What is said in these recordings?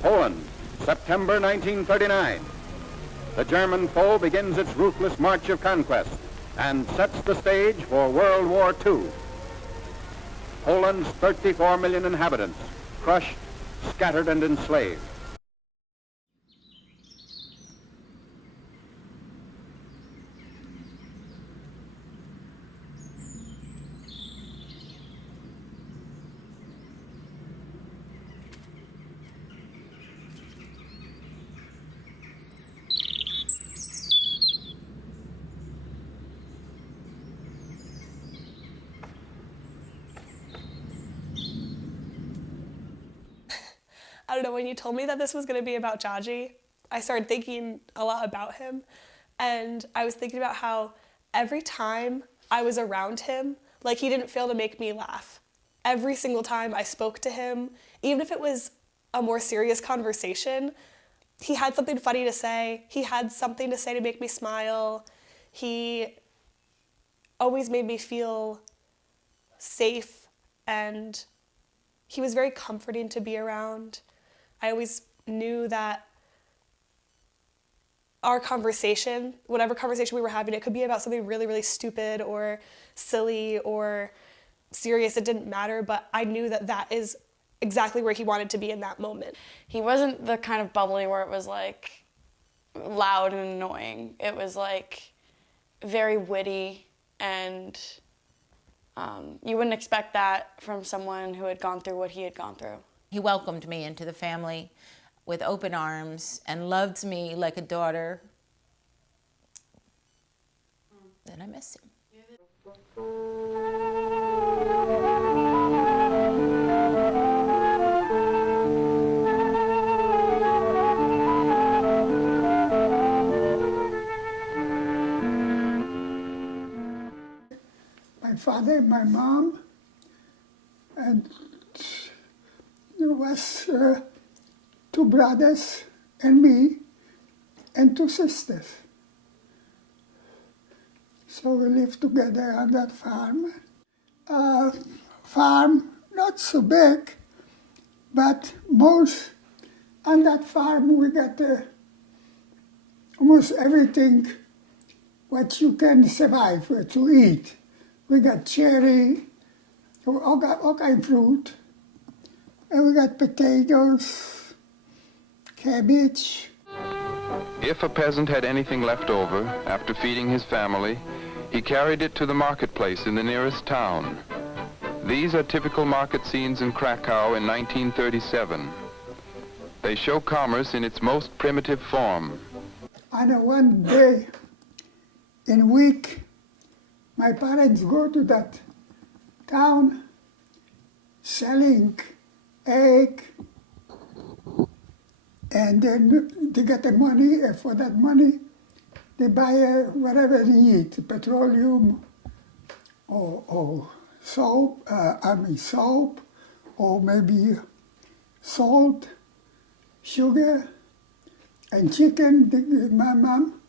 Poland, September 1939. The German foe begins its ruthless march of conquest and sets the stage for World War II. Poland's 34 million inhabitants, crushed, scattered, and enslaved. I don't know, when you told me that this was going to be about Jaji, I started thinking a lot about him. And I was thinking about how every time I was around him, like, he didn't fail to make me laugh. Every single time I spoke to him, even if it was a more serious conversation, he had something funny to say. He had something to say to make me smile. He always made me feel safe, and he was very comforting to be around. I always knew that our conversation, whatever conversation we were having, it could be about something really, really stupid or silly or serious. It didn't matter, but I knew that that is exactly where he wanted to be in that moment. He wasn't the kind of bubbly where it was like loud and annoying. It was like very witty, and you wouldn't expect that from someone who had gone through what he had gone through. He welcomed me into the family with open arms and loved me like a daughter. Then I miss him. My father, my mom, and there was 2 brothers and me and 2 sisters. So we lived together on that farm. Farm, not so big, but on that farm we got almost everything what you can survive to eat. We got cherry, all kind of fruit, and we got potatoes, cabbage. If a peasant had anything left over after feeding his family, he carried it to the marketplace in the nearest town. These are typical market scenes in Krakow in 1937. They show commerce in its most primitive form. On one day in a week, my parents go to that town selling egg, and then they get the money, and for that money they buy whatever they need, petroleum or soap, soap, or maybe salt, sugar, and chicken. My mom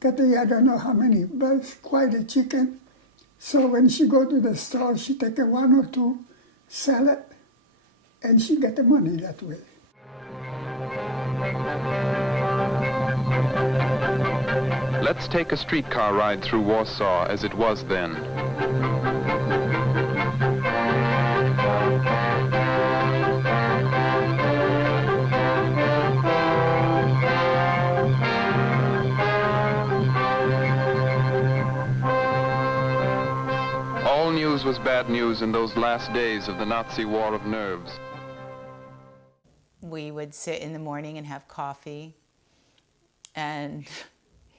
got I don't know how many, but it's quite a chicken. So when she go to the store, she take 1 or 2 salad, and she get the money that way. Let's take a streetcar ride through Warsaw as it was then. All news was bad news in those last days of the Nazi war of nerves. We would sit in the morning and have coffee, and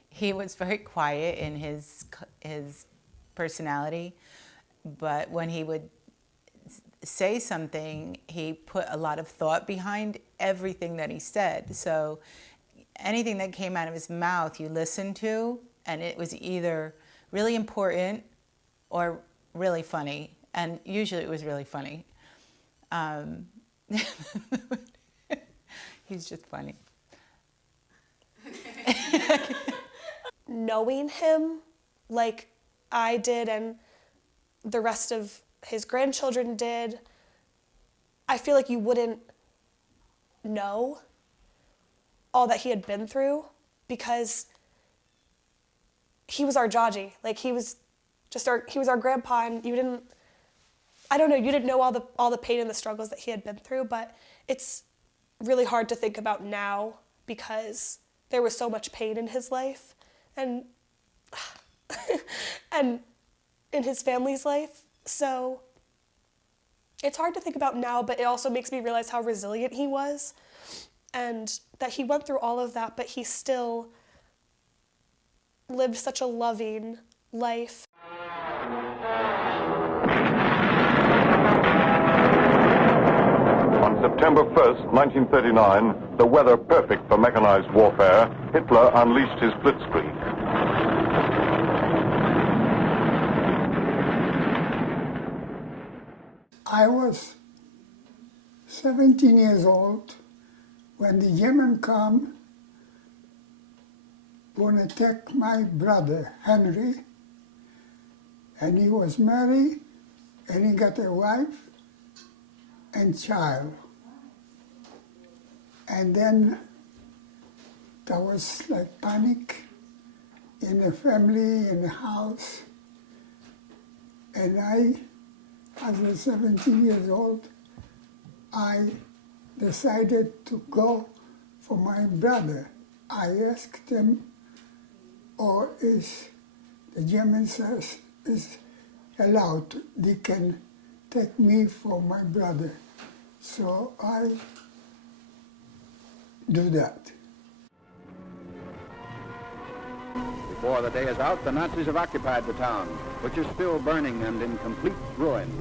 he was very quiet in his personality, but when he would say something, he put a lot of thought behind everything that he said. So anything that came out of his mouth you listened to, and it was either really important or really funny, and usually it was really funny. He's just funny. Knowing him like I did and the rest of his grandchildren did, I feel like you wouldn't know all that he had been through, because he was our Jaji. Like, he was our grandpa, and you didn't know all the pain and the struggles that he had been through, but it's really hard to think about now because there was so much pain in his life and and in his family's life. So it's hard to think about now, but it also makes me realize how resilient he was and that he went through all of that, but he still lived such a loving life. On September 1st, 1939, the weather perfect for mechanized warfare, Hitler unleashed his blitzkrieg. I was 17 years old when the German come to attack my brother, Henry, and he was married, and he got a wife and child. And then there was like panic in the family, in the house. And I, as a 17 years old, I decided to go for my brother. I asked them, or is the German says is allowed, they can take me for my brother. So I do that. Before the day is out, the Nazis have occupied the town, which is still burning and in complete ruins.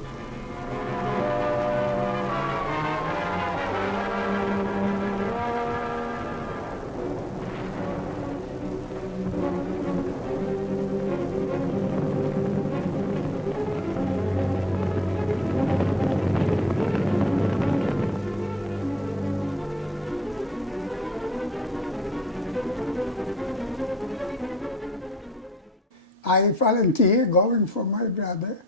I volunteer going for my brother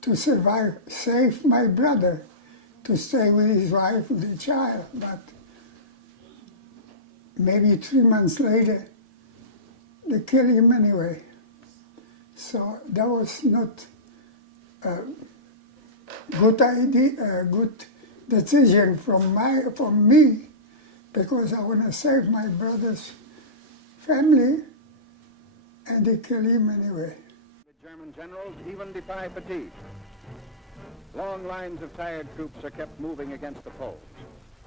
to save my brother, to stay with his wife, with the child. But maybe 3 months later, they kill him anyway. So that was not a good idea, a good decision from me, because I want to save my brother's family, and they kill him anyway. The German generals even defy fatigue. Long lines of tired troops are kept moving against the foe.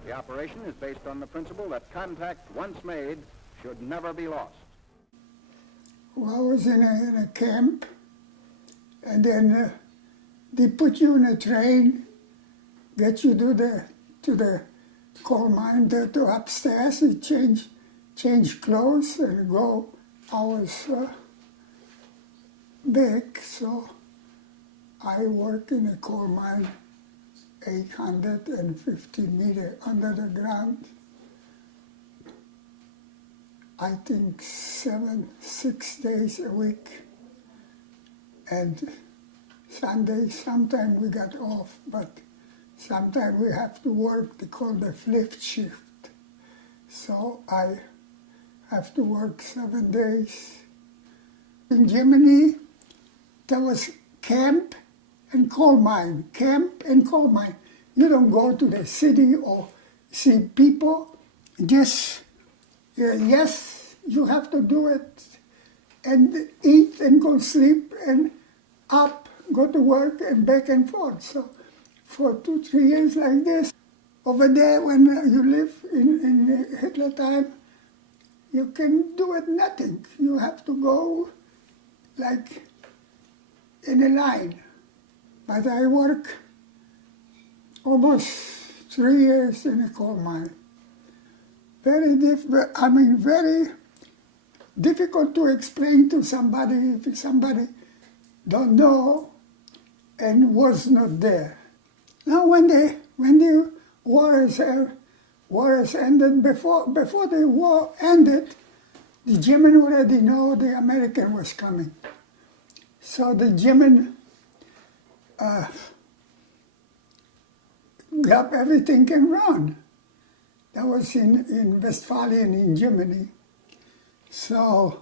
The operation is based on the principle that contact once made should never be lost. Well, I was in a camp, and then they put you in a train, get you to the coal mine, to upstairs, you change clothes and go. I was big, so I work in a coal mine 850 meters under the ground. I think 6 days a week. And Sunday, sometimes we got off, but sometimes we have to work, they call the flip shift. So I have to work 7 days. In Germany, there was camp and coal mine, camp and coal mine. You don't go to the city or see people, just, yes, you have to do it and eat and go sleep and up, go to work and back and forth. So for 2-3 years like this. Over there, when you live in Hitler time, you can do it nothing. You have to go like in a line. But I work almost 3 years in a coal mine. Very difficult to explain to somebody if somebody don't know and was not there. Now when the war has ended, before the war ended, the German already know the American was coming. So the German grab everything and run. That was in Westphalia in Germany. So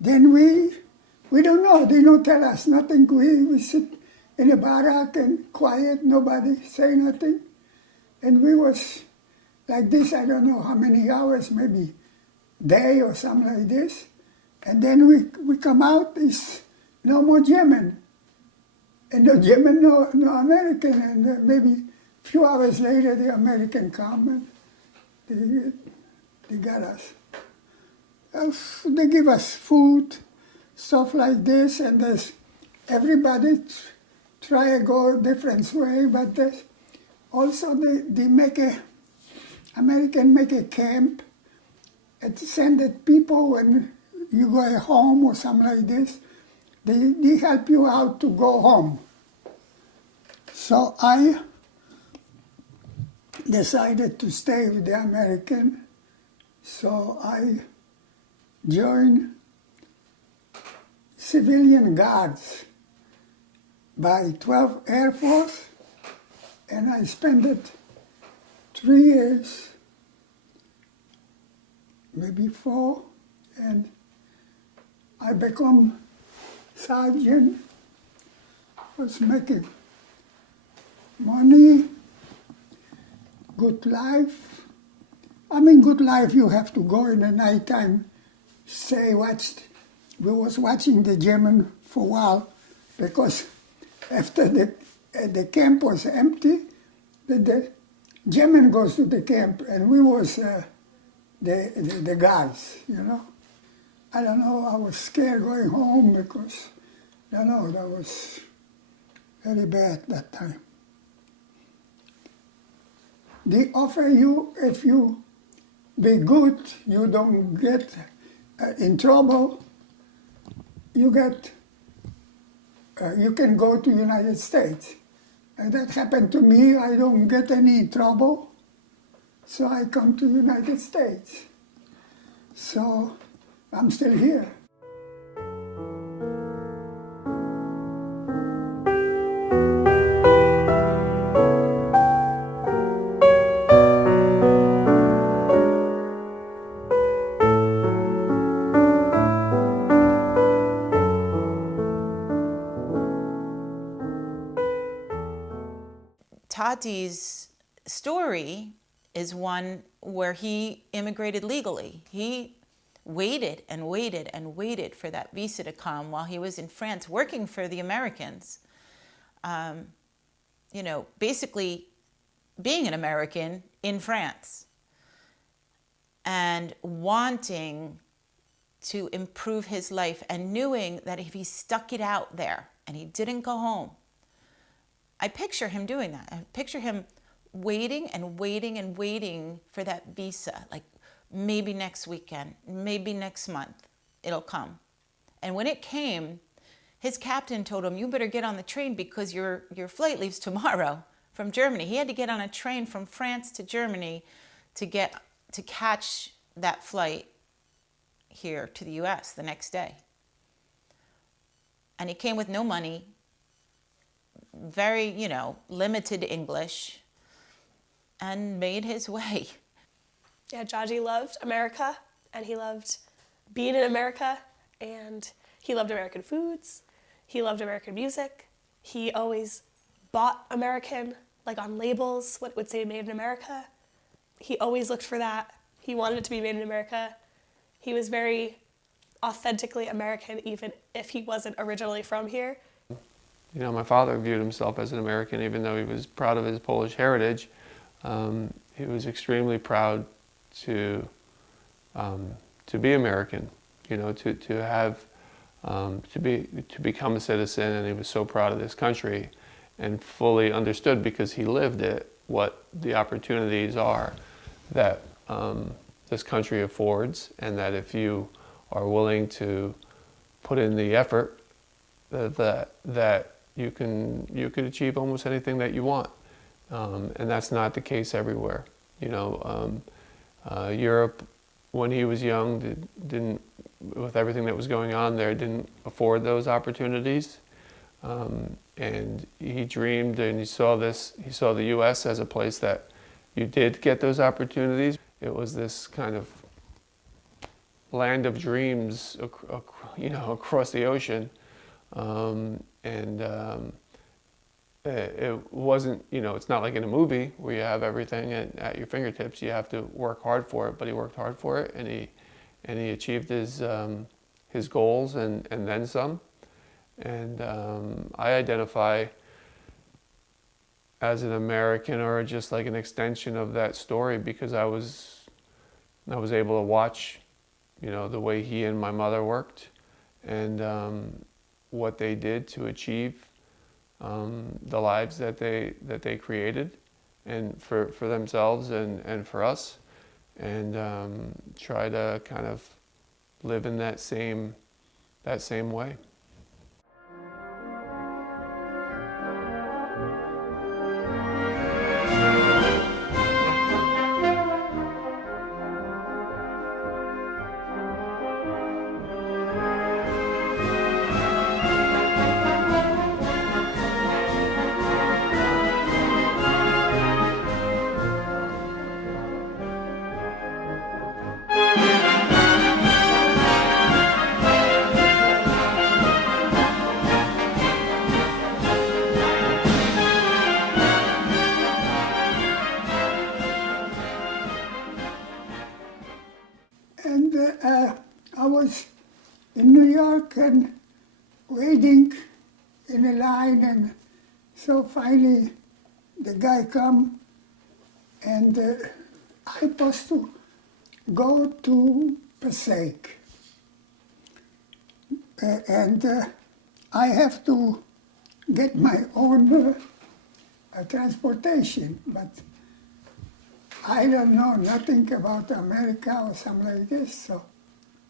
then we don't know. They don't tell us nothing. We sit in a barrack and quiet, nobody say nothing. And we was like this, I don't know how many hours, maybe day or something like this. And then we come out, it's no more German. And no German, no American. And maybe a few hours later, the American come and they got us. They give us food, stuff like this, and there's everybody try to go a different way, but there's also they make American make a camp and send the people when you go home or something like this, they help you out to go home. So I decided to stay with the American, so I joined civilian guards by 12 Air Force, and I spent it 3 years, maybe 4, and I become sergeant, was making money, good life. I mean, good life, you have to go in the nighttime, we was watching the German for a while, because after the camp was empty, the German goes to the camp, and we was the guards, you know. I don't know, I was scared going home because, you know, that was very bad that time. They offer you, if you be good, you don't get in trouble, you can go to United States. And that happened to me, I don't get any trouble, so I come to United States. So I'm still here. Tati's story is one where he immigrated legally. He waited and waited and waited for that visa to come while he was in France working for the Americans. You know, basically being an American in France and wanting to improve his life and knowing that if he stuck it out there and he didn't go home, I picture him doing that. I picture him waiting and waiting and waiting for that visa, like maybe next weekend, maybe next month, it'll come. And when it came, his captain told him, you better get on the train because your flight leaves tomorrow from Germany. He had to get on a train from France to Germany to catch that flight here to the US the next day. And he came with no money, very, you know, limited English, and made his way. Yeah, Jaji loved America, and he loved being in America, and he loved American foods. He loved American music. He always bought American, like on labels, what would say made in America. He always looked for that. He wanted it to be made in America. He was very authentically American, even if he wasn't originally from here. You know, my father viewed himself as an American, even though he was proud of his Polish heritage. He was extremely proud to be American, you know, to become a citizen, and he was so proud of this country, and fully understood, because he lived it, what the opportunities are that this country affords, and that if you are willing to put in the effort, that you can achieve almost anything that you want, and that's not the case everywhere. You know, Europe, when he was young, didn't, with everything that was going on there, didn't afford those opportunities, and he dreamed, and he saw the U.S. as a place that you did get those opportunities. It was this kind of land of dreams, across the ocean, it wasn't, it's not like in a movie where you have everything at your fingertips. You have to work hard for it, but he worked hard for it, and he achieved his goals and then some. And I identify as an American, or just like an extension of that story, because I was able to watch, the way he and my mother worked, and what they did to achieve the lives that they created, and for themselves and for us, and try to kind of live in that same way. And I was in New York and waiting in a line, and so finally the guy come, and I supposed to go to Passaic. And I have to get my own transportation, but I don't know nothing about America or something like this. So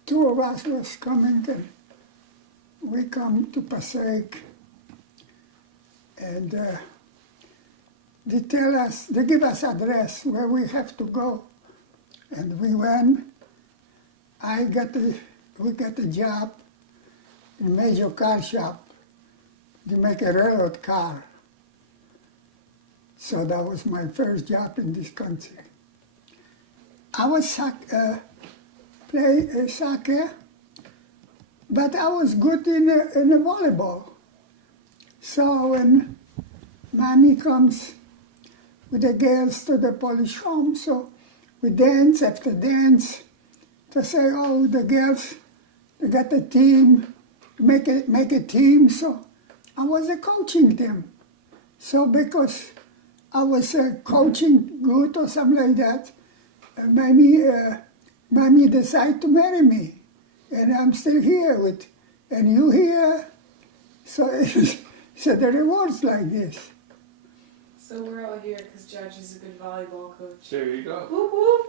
two of us was coming, and we come to Passaic, and they give us address where we have to go, and we went. We got a job in a major car shop. They make a railroad car. So that was my first job in this country. I was play soccer, but I was good in the volleyball. So when mommy comes with the girls to the Polish home, so we dance after dance to say, oh, the girls, they got a team, make a team. So I was coaching them. So because I was coaching good or something like that, mommy decided to marry me, and I'm still here and you here. So the rewards like this. So we're all here because Judge is a good volleyball coach. There you go. Whoop whoop.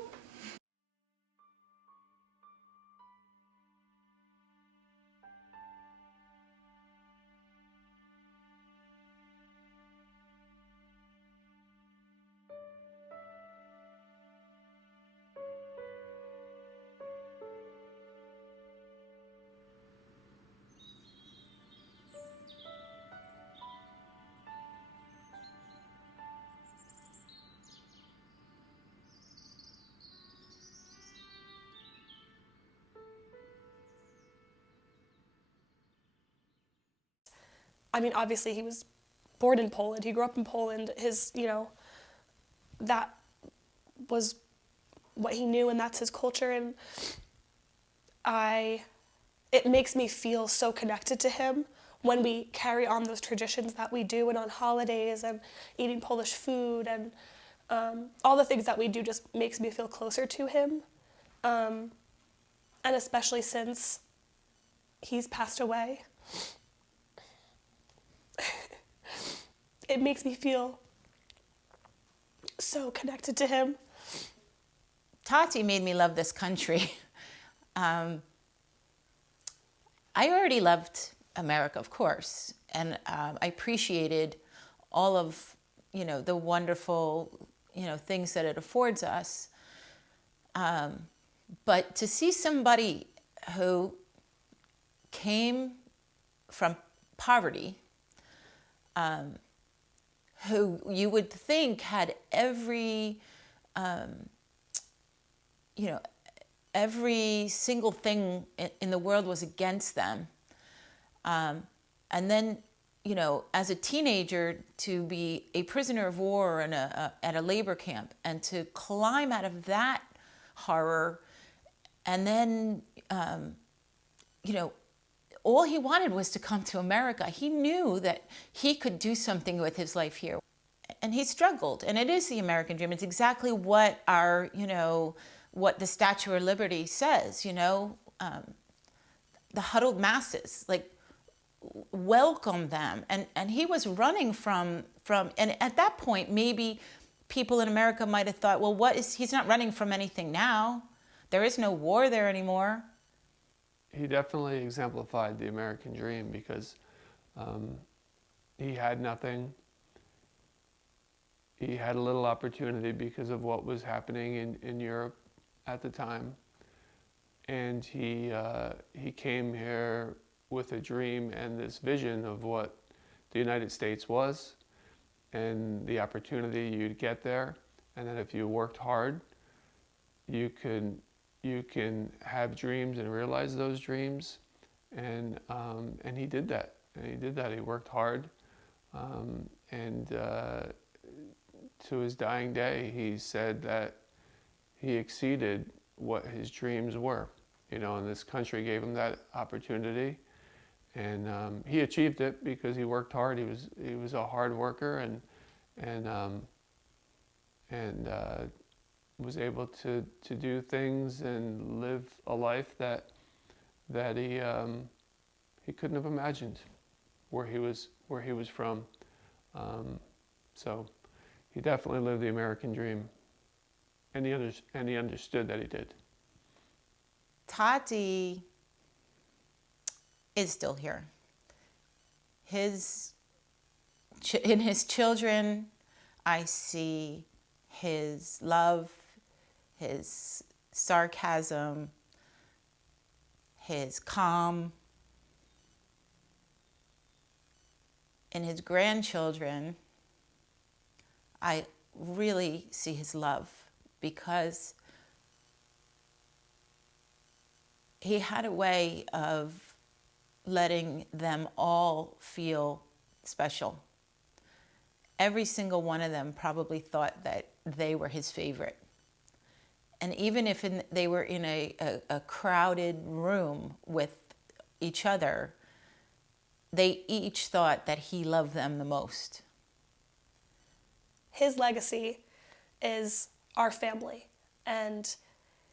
I mean, obviously he was born in Poland. He grew up in Poland. That was what he knew, and that's his culture. And it makes me feel so connected to him when we carry on those traditions that we do, and on holidays and eating Polish food, and all the things that we do just makes me feel closer to him. And especially since he's passed away. It makes me feel so connected to him. Tati made me love this country. I already loved America, of course, and I appreciated all of, the wonderful, things that it affords us. But to see somebody who came from poverty, who you would think had every you know, every single thing in the world was against them. And then, you know, as a teenager, to be a prisoner of war at a labor camp and to climb out of that horror, and then, you know, all he wanted was to come to America. He knew that he could do something with his life here. And he struggled. And it is the American dream. It's exactly what our, you know, what the Statue of Liberty says, you know, the huddled masses, like, welcome them. And he was running from, and at that point, maybe people in America might have thought, well, he's not running from anything now. There is no war there anymore. He definitely exemplified the American dream because he had nothing. He had a little opportunity because of what was happening in Europe at the time. And he came here with a dream and this vision of what the United States was and the opportunity you'd get there. And that if you worked hard, you can have dreams and realize those dreams. And he did that. And he did that. He worked hard. And to his dying day, he said that he exceeded what his dreams were. You know, and this country gave him that opportunity. And he achieved it because he worked hard. He was a hard worker and was able to do things and live a life that he couldn't have imagined where he was from. So he definitely lived the American dream, and he understood that he did. Tati is still here. In his children, I see his love, his sarcasm, his calm. In his grandchildren, I really see his love because he had a way of letting them all feel special. Every single one of them probably thought that they were his favorite. And even if they were in a crowded room with each other, they each thought that he loved them the most. His legacy is our family. And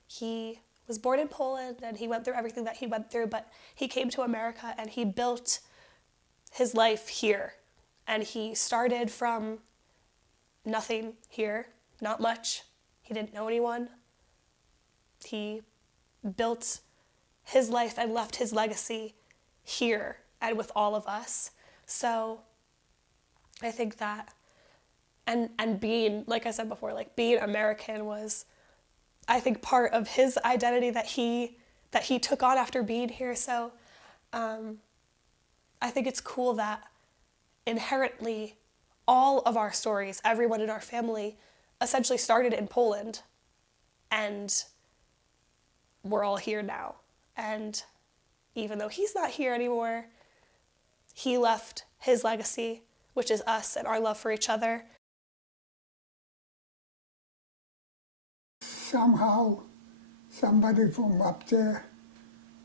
he was born in Poland and he went through everything that he went through, but he came to America and he built his life here. And he started from nothing here, not much. He didn't know anyone. He built his life and left his legacy here and with all of us. So I think that, and being, like I said before, like being American was, I think, part of his identity that he took on after being here. So I think it's cool that inherently all of our stories, everyone in our family, essentially started in Poland, and we're all here now. And even though he's not here anymore, he left his legacy, which is us and our love for each other. Somehow, somebody from up there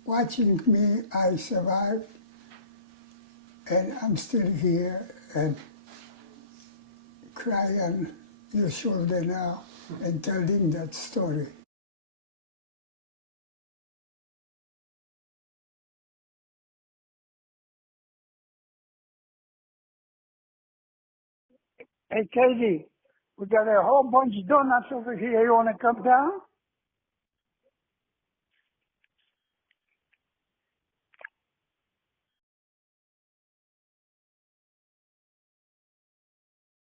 watching me, I survived, and I'm still here and cry on your shoulder now and telling that story. Hey, Katie, we got a whole bunch of donuts over here. You want to come down?